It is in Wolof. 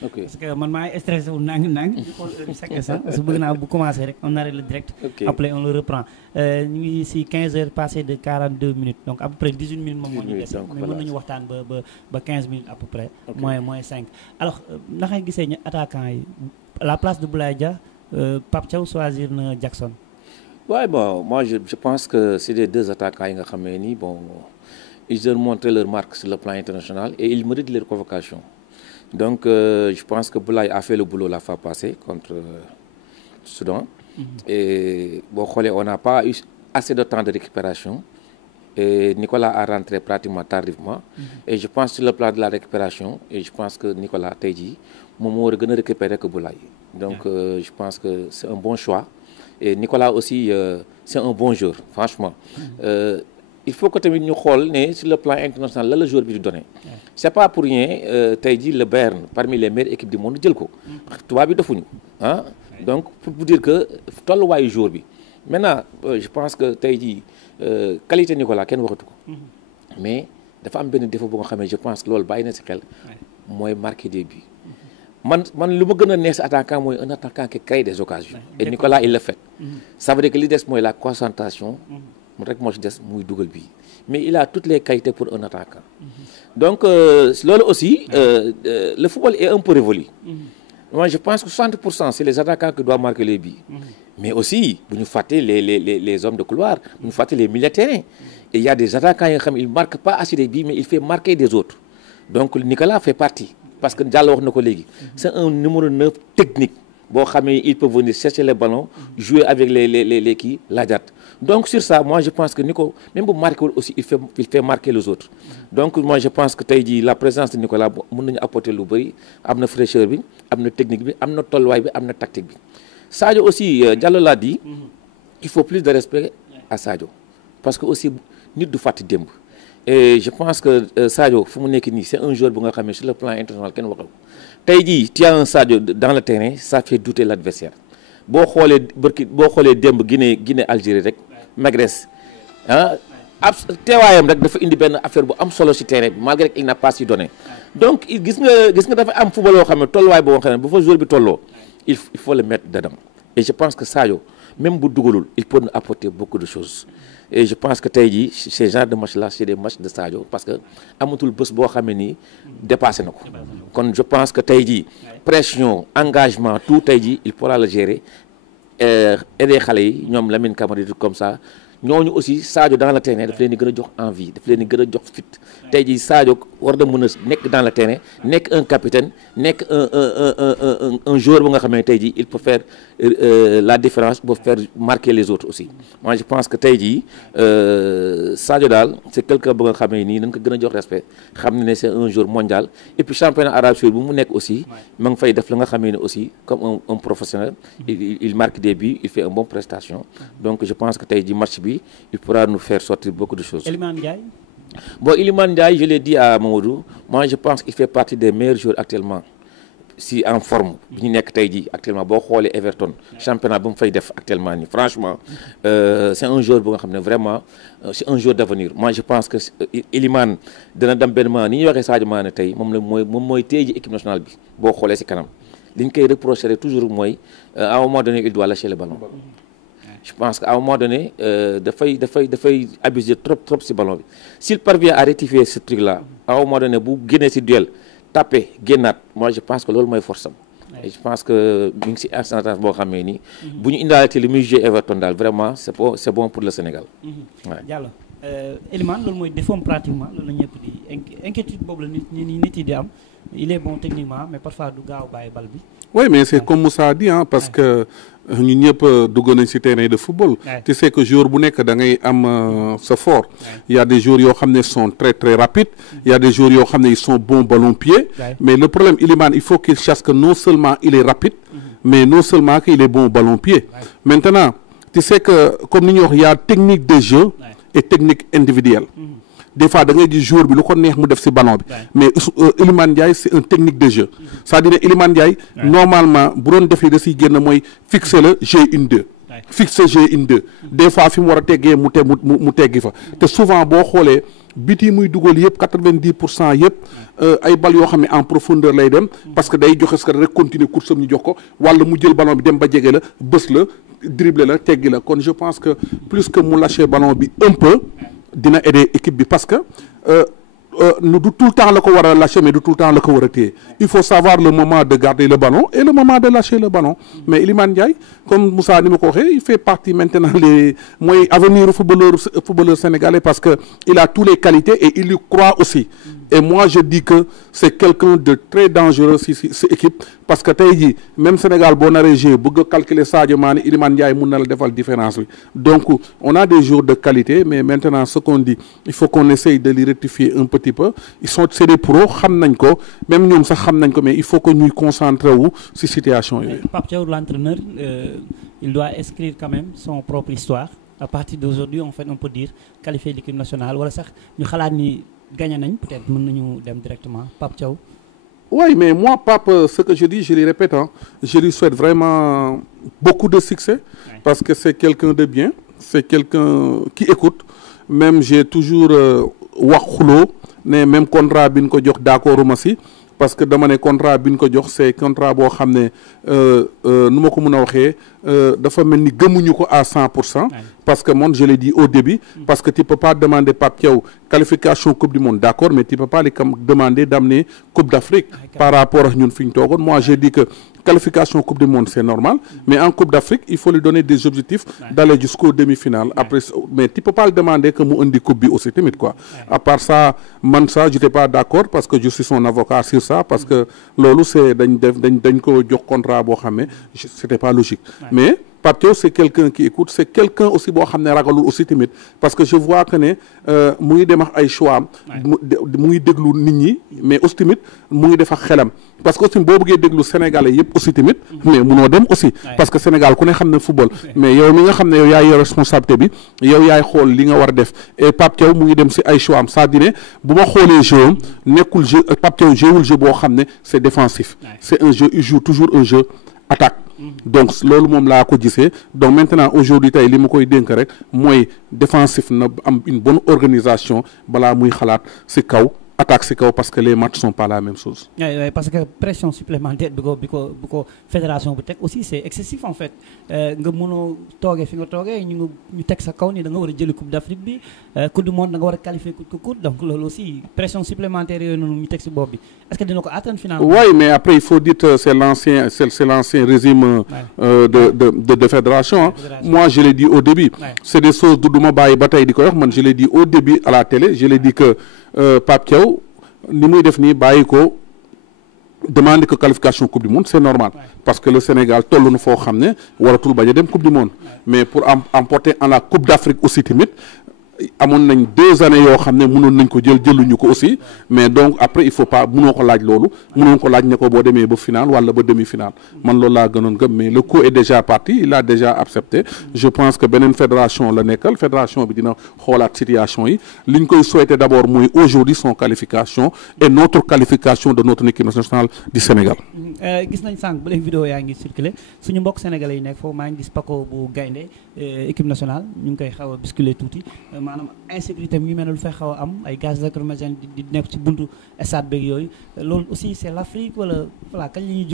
parce que man maa ngi stressé wu nang di xool chaque instant parce que bëgg naa bu commencé rek on arrête le direct. Après on le reprend ñu ngi si 15 heures passées de 42 minutes donc à peu près 18 minutes moom moo ñu des mais mën nañu waxtaan ba 15 minutes à peu près. moins 5 alors naka nga gisee ñu attaquant yi la place de Boulaye Dia Pape Thiaw choisir na Jackson. Ouais, bon, moi je pense que c'est les deux attaquants qui ont bon, ils ont montré leur marque sur le plan international et ils méritent leur convocation. Donc je pense que Boulaye a fait le boulot la fois passée contre Soudan. Et bon, on n'a pas eu assez de temps de récupération. Et Nicolas a rentré pratiquement tardivement. Et je pense sur le plan de la récupération, et je pense que Nicolas Teji, Momo a récupéré que Boulaye. Donc je pense que c'est un bon choix. Et Nicolas aussi, c'est un bon joueur, franchement. Il faut que nous regardions sur le plan international, là, le joueur que donné. Ce n'est pas pour rien, Teji, le Bern, parmi les meilleures équipes du monde, tu vas bien hein? Donc, pour vous dire que tout le monde joueur. Maintenant, je pense que Teji, qualité Nicolas, quel mais il y a un défaut pour je pense que c'est marquer des buts. Man lu ma gën a neex attaquant mooy un attaquant qui crée des occasions. Et Nicolas il le fait. Ça veut dire que li des mooy la concentration. mu rek moo ci des muy dugal bi mais il a toutes les qualités pour un attaquant. Donc loolu aussi le football est un peu révolu. Moi je pense que 60% c'est les attaquants qui doivent marquer les buts. Mais aussi bu ñu fàtte les hommes de couloir, bu ñu fàtte les milieux de terrain. Et il y a des attaquants yoo xam ne ils marquent pas assez de buts mais il fait marquer des autres. Donc Nicolas fait partie. Parce que Diallo wax na ko léegi c'est un numéro 9 technique boo xamee il peut venir chercher les ballons jouer avec les qui la jat. Donc sur ça moi je pense que Nico même bu marqué aussi il fait marquer les autres. Donc moi je pense que tey jii la présence de Nicolas mën nañu apporter lu bëri am na fraîcheur bi am na technique bi am na tolluwaay bi am na tactique bi. Sadio aussi Diallo l'a dit il faut plus de respect à Sadio parce que aussi nit du fàtte démb. Et je pense que Sadio c'est un joueur qui a sur le plan international. Tu as un Sadio dans le terrain, ça fait douter l'adversaire. Si tu as Guinée, Algérie, Magresse, tu as une affaire qui est sur le terrain, malgré qu'il n'a pas su donner. Donc, il y a un football il faut le mettre dedans. Et je pense que Sadio, même Boudougoulou, il peut nous apporter beaucoup de choses. Et je pense que ces genres de matchs-là, c'est des matchs de Sadio parce que amatul bés boo xamee ni dépassé na ko. Kon je pense que tey jii pression engagement tout tey jii il pourra le gérer aider xale yi ñoom Lamine Camara comme ça ñooñu aussi Sadio dans le terrain daf leen di gën a jox envie daf leen di gën a jox fit tey jii Sadio war na mën a nekk dans le terrain nekk un capitaine nekk un joueur bu nga xam ne tey jii il peut faire la différence pour faire marquer les autres aussi. Moi je pense que tey jii Sadio daal c'est quelqu'un bu nga xam ne nii nañ ko gën a jox respect xam ne c'est un joueur mondial et puis championnat arabe bu mu nekk aussi ma ngi fay def la nga xam ne aussi comme un professionnel il marque des buts il fait une bonne prestation donc je pense que tey jii match bi il pourra nous faire sortir beaucoup de choses. Iliman Ndiaye. Bon, Iliman Ndiaye, je l'ai dit à Mamadou, moi je pense qu'il fait partie des meilleurs joueurs actuellement. Si en forme, actuellement, les Everton, championnat actuellement, franchement, c'est un joueur vraiment, c'est un joueur d'avenir. Moi je pense que Iliman, dans le ni yo Sadio Mané tay mom moy téji équipe nationale bi bo xolé ci kanam liñ koy reprocher toujours moy à un moment donné il doit lâcher le ballon. Je pense qu'à un moment donné, il faut abuser trop ce ballon. S'il parvient à rectifier ce truc-là, à un moment donné, vous gagnez ce duel, tapez, gagnez, moi je pense que c'est le force. Et je pense que si instance bo xamé ni buñu indalé le musée Everton dal vraiment c'est bon pour le Sénégal. Diallo Elimane lolu moy défaut pratiquement lolu ñepp di inquiétude bobu la nit yi di am. Il est bon techniquement mais parfois du gaaw baye bal bi. Oui, mais c'est comme Moussa a dit, hein, parce que nous n'y pas de sur terrain de football. Tu sais que joueur bu nek da ngay am c'est fort. Il y a des joueurs qui sont très très rapides, il y a des joueurs qui sont bons ballon pied, mais le problème Iliman, il faut qu'il cherche que non seulement il est rapide, mais non seulement qu'il est bon ballon pied. Maintenant, tu sais que comme nous il y a technique de jeu et technique individuelle. Des fois da ngay di joueur bi lu ko neex mu def ci ballon bi mais Iliman Ndiaye c'est une technique de jeu c'est-à-dire Iliman Ndiaye normalement bu doon def li da ciy génn mooy fixer le G1-2 fixer G1-2 des fois fi mu war a teggee mu teggi fa te souvent boo xoolee biti muy dugal yëpp 90% yëpp ay bal yoo xam ne en profondeur lay dem parce que day joxe ska rek continuer course am ñu jox ko wala mu jël ballon bi dem ba jege la bës la dribbler la teggi la kon je pense que plus que mu lâcher ballon bi un peu dina aider équipe bi parce que du tout le temps la ko war a lâcher mais du tout le temps la ko war a téye il faut savoir le moment de garder le ballon et le moment de lâcher le ballon mais Iliman Ndiaye comme Moussa ni ma ko waxee il fait partie maintenant mooy avenir footballeur sénégalais parce que il a toutes les qualités et il y croit aussi et moi je dis que c'est quelqu'un de très dangereux si équipe parce que tey jii même Sénégal boo naree jouer bëgg a calculer Sadio Mané Iliman Ndiaye mun na la defal différence bi donc on a des joueurs de qualité mais maintenant ce qu'on dit il faut qu'on essaye de les rectifier un petit peu c'est des pros xam nañ ko même ñoom sax xam nañ ko mais il faut que ñuy concentrer wu ci situation yooyu. Pape Thiaw l'entraîneur il doit écrire quand même son propre histoire à partir d'aujourd'hui en fait on peut dire qualifier l'équipe nationale wala sax ñu xalaat ni gagné nañ peut-être mën nañu dem directement Pape Thiaw. Oui, mais moi, Pape, ce que je dis, je le répète, je lui souhaite vraiment beaucoup de succès parce que c'est quelqu'un de bien, c'est quelqu'un qui écoute. Même j'ai toujours wax xulo ne même contrat bi ñu ko jox d'accord ma si parce que dama ne contrat bi ñu ko jox c'est contrat boo xam ne nu ma ko mën a waxee dafa mel ni gëmuñu ko à 100%. Parce que moi, je l'ai dit au début, parce que tu ne peux pas demander Pape Thiaw qualification Coupe du Monde, d'accord, mais tu ne peux pas les demander d'amener Coupe d'Afrique par rapport à nous. Moi, j'ai dit que qualification Coupe du Monde, c'est normal, mais en Coupe d'Afrique, il faut lui donner des objectifs d'aller jusqu'aux demi-finales. Après, mais tu ne peux pas le demander que moi, on dit Coupe aussi, quoi. À part ça, man, ça, je n'étais pas d'accord parce que je suis son avocat sur ça, parce que lolo, c'est d'un contrat, c'était pas logique. Mais Pape Thiaw c'est quelqu'un qui écoute c'est quelqu'un aussi boo xam ne ragalul aussi tamit parce que je vois que ne mu ngi dem ak ay choix am mu ngi déglu nit ñi mais aussi tamit mu ngi def ak xelam parce que aussi boo bëggee déglu Sénégalais yëpp aussi tamit mais munoo dem aussi parce que Sénégal ku ne xam ne football mais yow mi nga xam ne yow yaay responsabilité bi yow yaay xool li nga war a def et Pape Thiaw mu ngi dem si ay choix am c'est-à-dire ne bu ma xoolee jeu am nekkul jeu Pape Thiaw jouewul jeu boo xam ne c'est défensif c'est un jeu il joue toujours un jeu attaque donc loolu moom laa ko gisee donc maintenant aujourd'hui tey li ma koy dénk rek mooy défensif na am une bonne organisation balaa muy xalaat ci kaw attaque ci kaw parce que les matchs sont pas la même chose. Oui, parce que pression supplémentaire bi ko fédération bi teg aussi c'est excessif en fait nga mënoo toogee fi nga toogee ñu teg sa kaw ni da nga war a jëli Coupe d'Afrique bi Coupe du Monde da nga war a qualifier coupe donc loolu aussi pression supplémentaire yooyu noonu ñu teg ci bopp bi est-ce que dina ko atteindre finalement. Oui, mais après il faut dire que c'est l'ancien régime de fédération. Moi je l'ai dit au début. C'est des choses du ma bàyyi ba tey di ko wax man je l'ai dit au début à la télé je l'ai dit que Pape Thiaw ni muy def nii bàyyi ko demande que qualification Coupe du Monde c'est normal parce que le Sénégal toll na foo xam ne waratul bañ a dem Coupe du Monde mais pour emporter en la Coupe d'Afrique aussi tamit amoon nañ 2 années yoo xam ne mënoon nañ ko jëluñu ko aussi mais donc après il faut pas mënoo ko laaj loolu mënoon ko laaj ne ko boo demee ba finale wala ba demi-finale man loolu laa gënoon gëm mais le coup est déjà parti il a déjà accepté je pense que beneen fédération la nekkal fédération bi dina xoolaat situation yi li ñu koy souhaiter d'abord mooy aujourd'hui son qualification et notre qualification de notre équipe nationale du Sénégal. gis nañ sànq ba léegi vidéo yaa ngi circulé suñu mbokk sénégalais yi nekk foofu maa ngi gis Paco bu Gaynde équipe nationale ñu ngi koy xaw a bousculer tuuti. maanaam insécurité mi mel ne lu fay xaw a am ay gaz lacrymogène di nekk ci buntu stade beeg yooyu loolu aussi c'est l'Afrique wala voilà kañ la ñuy